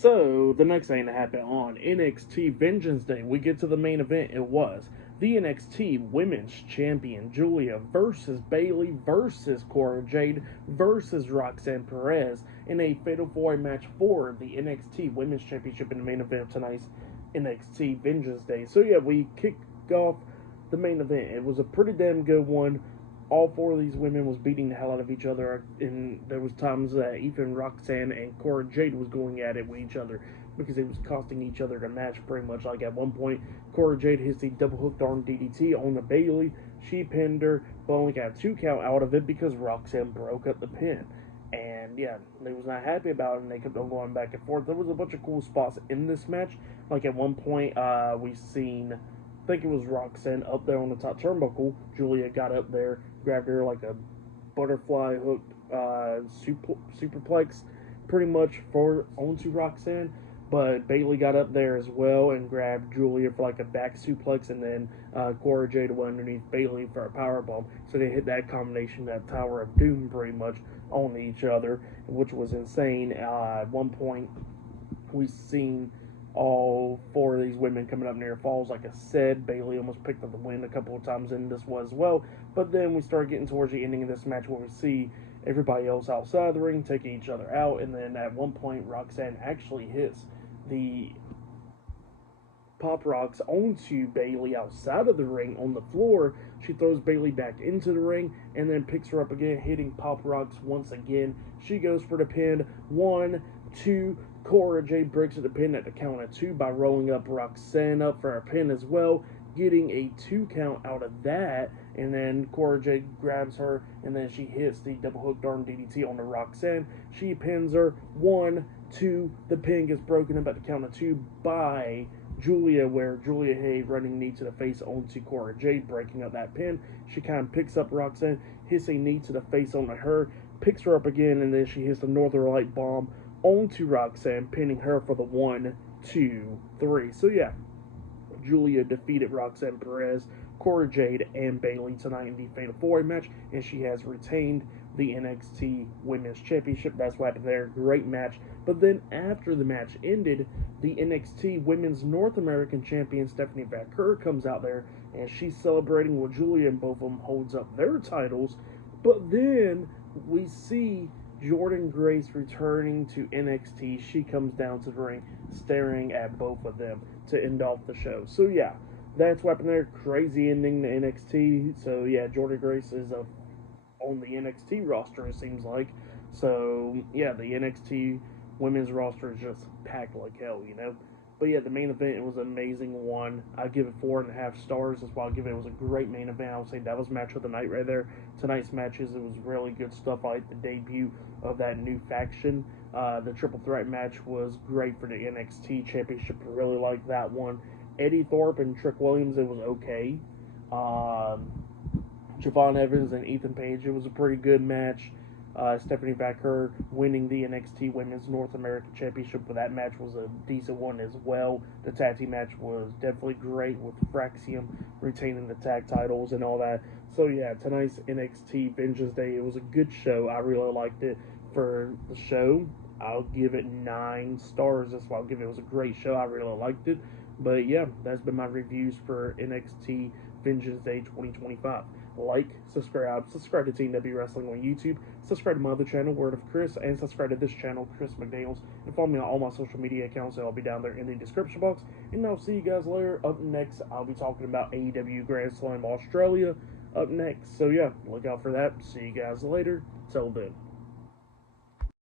So, the next thing that happened on NXT Vengeance Day, we get to the main event. It was the NXT Women's Champion Giulia versus Bayley versus Cora Jade versus Roxanne Perez in a Fatal 4-Way match for the NXT Women's Championship in the main event of tonight's NXT Vengeance Day. So, yeah, we kicked off the main event. It was a pretty damn good one. All four of these women was beating the hell out of each other, and there was times that even Roxanne and Cora Jade was going at it with each other because it was costing each other the match pretty much. Like at one point, Cora Jade hits the double hooked arm DDT on the Bayley. She pinned her, but only got a 2 count out of it because Roxanne broke up the pin. And yeah, they was not happy about it, and they kept on going back and forth. There was a bunch of cool spots in this match. Like at one point, we seen, I think it was Roxanne up there on the top turnbuckle. Giulia got up there, grabbed her like a butterfly hook superplex, pretty much for onto Roxanne. But Bayley got up there as well and grabbed Giulia for like a back suplex, and then Cora Jade went underneath Bayley for a powerbomb. So they hit that combination, that Tower of Doom, pretty much on each other, which was insane. At one point, we seen all four of these women coming up near falls. Like I said, Bayley almost picked up the win a couple of times in this one as well. But then we start getting towards the ending of this match where we see everybody else outside the ring taking each other out. And then at one point, Roxanne actually hits the Pop Rocks onto Bayley outside of the ring on the floor. She throws Bayley back into the ring and then picks her up again, hitting Pop Rocks once again. She goes for the pin. 1, 2. Cora Jade breaks the pin at the count of 2 by rolling up Roxanne up for a pin as well, getting a 2 count out of that. And then Cora Jade grabs her, and then she hits the double hooked arm DDT on the Roxanne. She pins her. 1, 2. The pin gets broken up at the count of 2 by Giulia, where Giulia Hay running knee to the face onto Cora Jade, breaking up that pin. She kind of picks up Roxanne, hits a knee to the face onto her, picks her up again, and then she hits the Northern Light bomb onto Roxanne, pinning her for the 1, 2, 3. So yeah, Giulia defeated Roxanne Perez, Cora Jade, and Bayley tonight in the Fatal 4-Way match, and she has retained the NXT Women's Championship. That's what happened there. Great match. But then after the match ended, the NXT Women's North American Champion Stephanie Vaquer comes out there, and she's celebrating with Giulia, and both of them holds up their titles. But then we see Jordynne Grace returning to NXT. She comes down to the ring, staring at both of them to end off the show. So yeah, that's what happened there. Crazy ending to NXT. So yeah, Jordynne Grace is on the NXT roster, it seems like. So yeah, the NXT women's roster is just packed like hell, you know. But yeah, the main event, it was an amazing one. I give it 4.5 stars. That's why I give it. It was a great main event. I would say that was match of the night right there. Tonight's matches, it was really good stuff. I like the debut of that new faction. The triple threat match was great for the NXT Championship. I really liked that one. Eddie Thorpe and Trick Williams, it was okay. Javon Evans and Ethan Page, it was a pretty good match. Stephanie Vaquer winning the NXT Women's North American Championship, but that match was a decent one as well. The tag team match was definitely great with Fraxium retaining the tag titles and all that. So yeah, tonight's NXT Vengeance Day, it was a good show. I really liked it. For the show, I'll give it 9 stars. That's why I'll give it. It was a great show. I really liked it. But yeah, that's been my reviews for NXT Vengeance Day 2025. Like, subscribe to Team W Wrestling on YouTube, subscribe to my other channel, Word of Chris, and subscribe to this channel, Chris McDaniels, and follow me on all my social media accounts. I'll be down there in the description box. And I'll see you guys later. Up next, I'll be talking about AEW Grand Slam Australia up next. So yeah, look out for that. See you guys later. Till then.